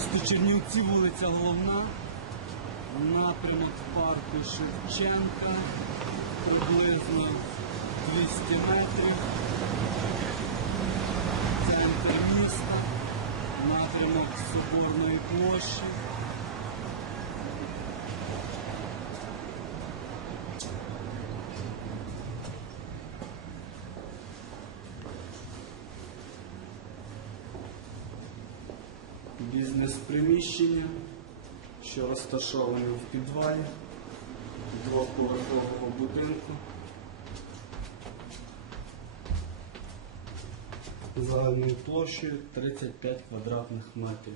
Місто Чернівці, вулиця Головна, напрямок парку Шевченка, приблизно 200 метрів. Бізнес-приміщення, що розташоване в підвалі двоповерхового будинку. Загальною площею 35 квадратних метрів.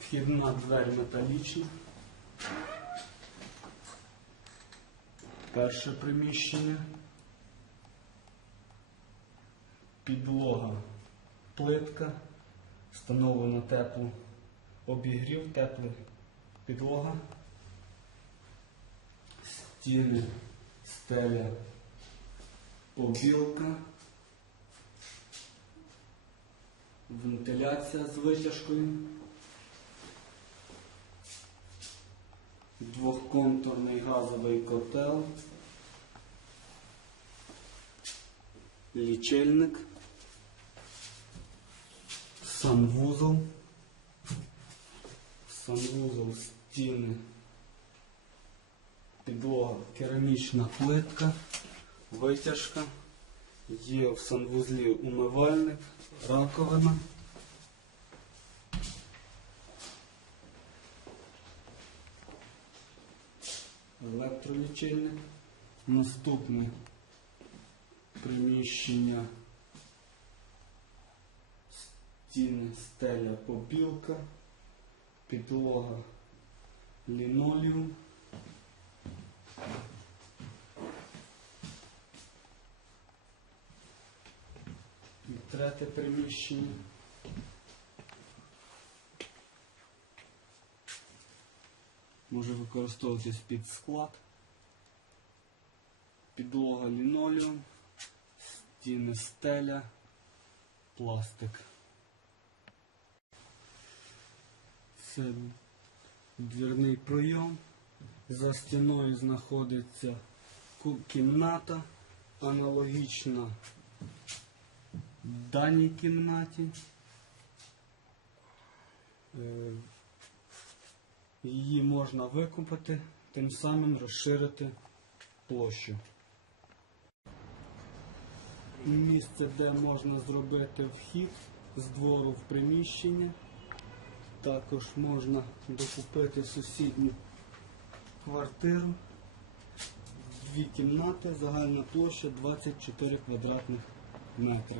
Вхідна двері металічна. Перше приміщення. Підлога плитка. Встановлено теплу обігрів, тепла підлога. Стіни, стеля, побілка. Вентиляція з витяжкою. Двохконтурний газовий котел. Лічильник. Санвузол. Санвузол, стіни. Підлога, керамічна плитка, витяжка. Є в санвузлі умивальник, раковина. Електролічильник. Наступне приміщення. Стіни, стеля, побілка, підлога, лінолеум. І третє приміщення. Може використовуватись під склад. Підлога лінолеум, стіни стеля, пластик. Це двірний пройом. За стіною знаходиться кімната, аналогічна даній кімнаті. Е, Її можна викупити, тим самим розширити площу. Місце, де можна зробити вхід з двору в приміщення. Також можна докупити сусідню квартиру. Дві кімнати, загальна площа 24 квадратних метри.